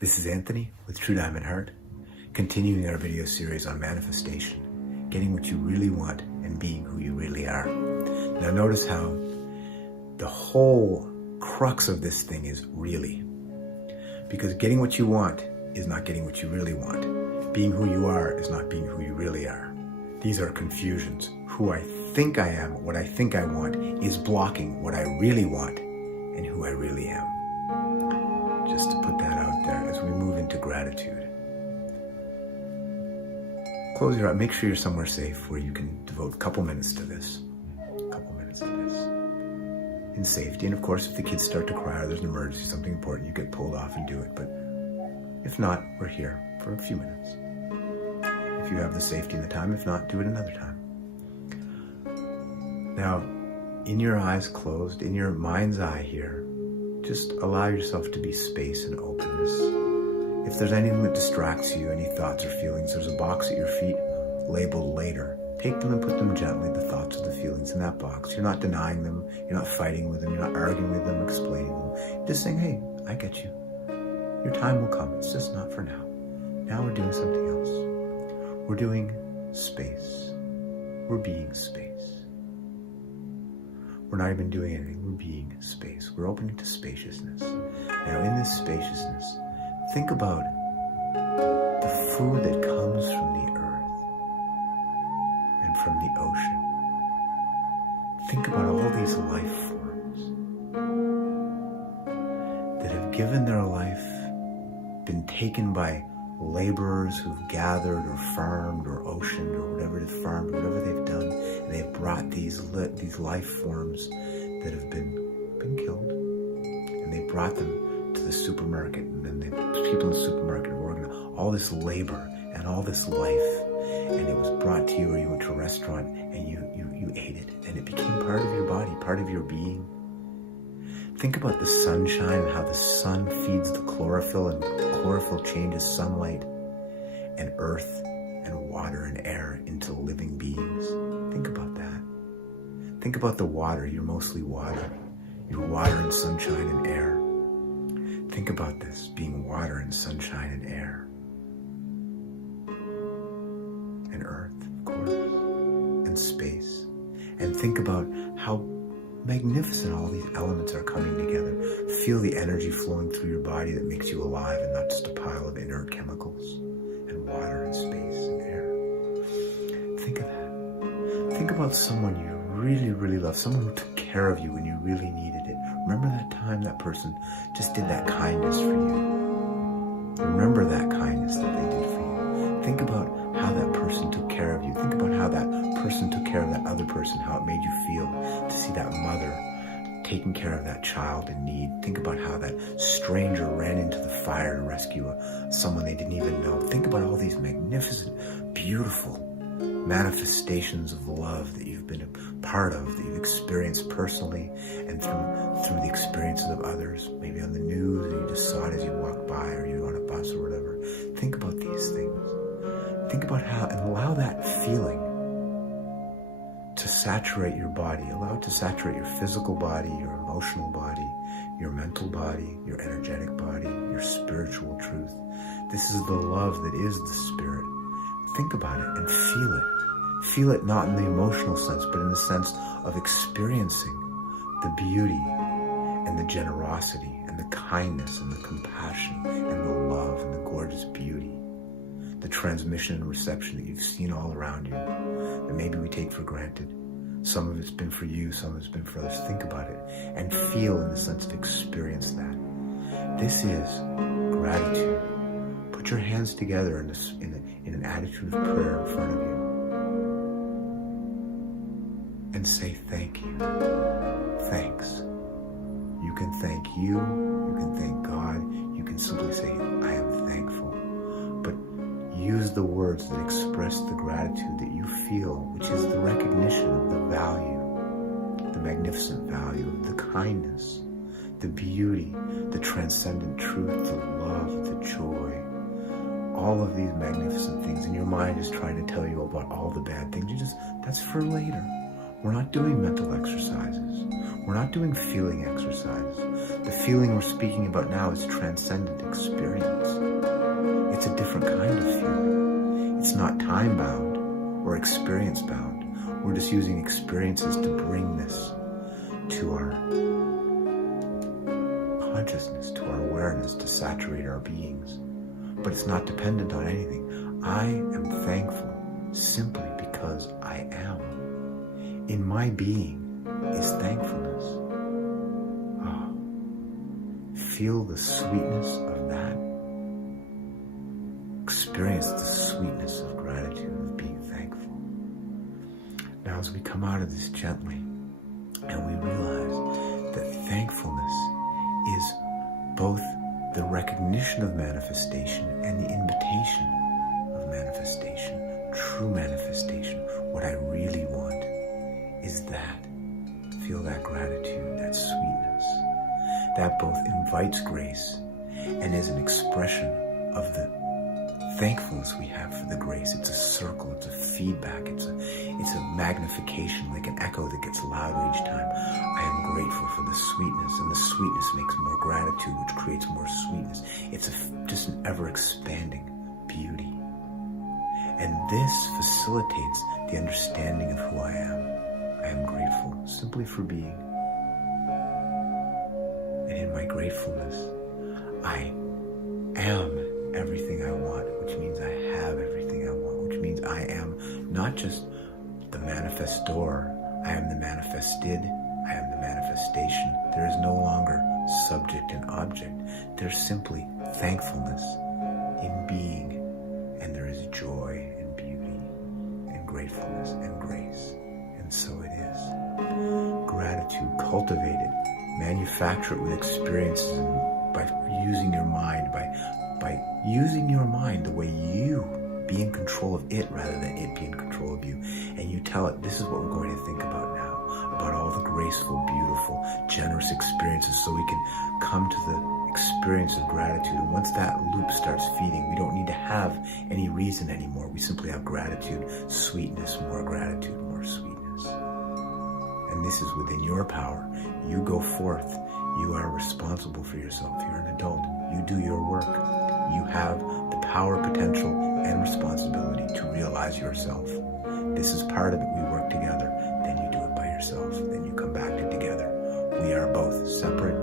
This is Anthony with True Diamond Heart, continuing our video series on manifestation, getting what you really want and being who you really are. Now notice how the whole crux of this thing is really. Because getting what you want is not getting what you really want. Being who you are is not being who you really are. These are confusions. Who I think I am, what I think I want, is blocking what I really want and who I really am. Just to put that out there as we move into gratitude. Close your eyes. Make sure you're somewhere safe where you can devote a couple minutes to this. In safety. And of course, if the kids start to cry or there's an emergency, something important, you get pulled off and do it. But if not, we're here for a few minutes. If you have the safety and the time, if not, do it another time. Now, in your eyes closed, in your mind's eye here, just allow yourself to be space and openness. If there's anything that distracts you, any thoughts or feelings, there's a box at your feet labeled later. Take them and put them gently, the thoughts or the feelings, in that box. You're not denying them, you're not fighting with them, you're not arguing with them, explaining them. You're just saying, hey, I get you. Your time will come, it's just not for now. Now we're doing something else. We're doing space. We're being space. We're not even doing anything, we're being space. We're opening to spaciousness. Now in this spaciousness, think about the food that comes from the earth and from the ocean. Think about all these life forms that have given their life, been taken by laborers who've gathered or farmed or oceaned or whatever they've farmed, whatever they've done, and they've brought these life forms that have been killed, and they brought them to the supermarket, and then the people in the supermarket were working all this labor and all this life, and it was brought to you, or you went to a restaurant and you ate it, and it became part of your body, part of your being. Think about the sunshine and how the sun feeds the chlorophyll, and chlorophyll changes sunlight and earth and water and air into living beings. Think about that. Think about the water. You're mostly water. You're water and sunshine and air. Think about this being water and sunshine and air. And earth, of course. And space. And think about how magnificent all these elements are coming together. Feel the energy flowing through your body that makes you alive and not just a pile of inert chemicals and water and space and air. Think of that. Think about someone you really, really love, someone who took care of you when you really needed it. Remember that time that person just did that kindness for you. Remember that kindness that they did for you. Think about how that person took care of you. Think about how that person took care of that other person, how it made you feel to see that mother taking care of that child in need. Think about how that stranger ran into the fire to rescue someone they didn't even know. Think about all these magnificent, beautiful manifestations of love that you've been a part of, that you've experienced personally and through the experiences of others, maybe on the news, or you just saw it as you walked by, or you're on a bus or whatever. Think about these things. Think about how, and allow that feeling to saturate your body. Allow it to saturate your physical body, your emotional body, your mental body, your energetic body, your spiritual truth. This is the love that is the spirit. Think about it and feel it. Feel it not in the emotional sense, but in the sense of experiencing the beauty and the generosity and the kindness and the compassion and the love and the gorgeous beauty. The transmission and reception that you've seen all around you that maybe we take for granted. Some of it's been for you, some of it's been for others. Think about it and feel in the sense of experience that. This is gratitude. Put your hands together in an attitude of prayer in front of you and say thank you. Thanks. You can thank you can thank God, you can simply say, I am thankful. But use the words that express the gratitude that you feel, which is the recognition of the value, the magnificent value of the kindness, the beauty, the transcendent truth, the love, the joy, all of these magnificent things. And your mind is trying to tell you about all the bad things. That's for later. We're not doing mental exercises. We're not doing feeling exercises. The feeling we're speaking about now is transcendent experience. It's not time-bound or experience-bound. We're just using experiences to bring this to our consciousness, to our awareness, to saturate our beings. But it's not dependent on anything. I am thankful simply because I am. In my being is thankfulness. Feel the sweetness of that. Experience the sweetness of gratitude, of being thankful. Now, as we come out of this gently, and we realize that thankfulness is both the recognition of manifestation and the invitation of manifestation, true manifestation. What I really want is that. Feel that gratitude, that sweetness. That both invites grace and is an expression of the thankfulness we have for the grace. It's a circle, it's a feedback, it's a magnification, like an echo that gets louder each time. I am grateful for the sweetness, and the sweetness makes more gratitude, which creates more sweetness. It's just an ever-expanding beauty. And this facilitates the understanding of who I am. I am grateful simply for being. And in my gratefulness, I am everything I want, which means I have everything I want, which means I am not just the manifestor, I am the manifested, I am the manifestation. There is no longer subject and object. There's simply thankfulness in being, and there is joy and beauty and gratefulness and grace. And so it is. Gratitude, cultivate it, manufacture it with experiences, and by using your mind, by using your mind the way you be in control of it rather than it be in control of you. And you tell it, this is what we're going to think about now, about all the graceful, beautiful, generous experiences, so we can come to the experience of gratitude. And once that loop starts feeding, we don't need to have any reason anymore. We simply have gratitude, sweetness, more gratitude, more sweetness. And this is within your power. You go forth. You are responsible for yourself. You're an adult. You do your work. You have the power, potential, and responsibility to realize yourself. This is part of it. We work together. Then you do it by yourself. Then you come back to together. We are both separate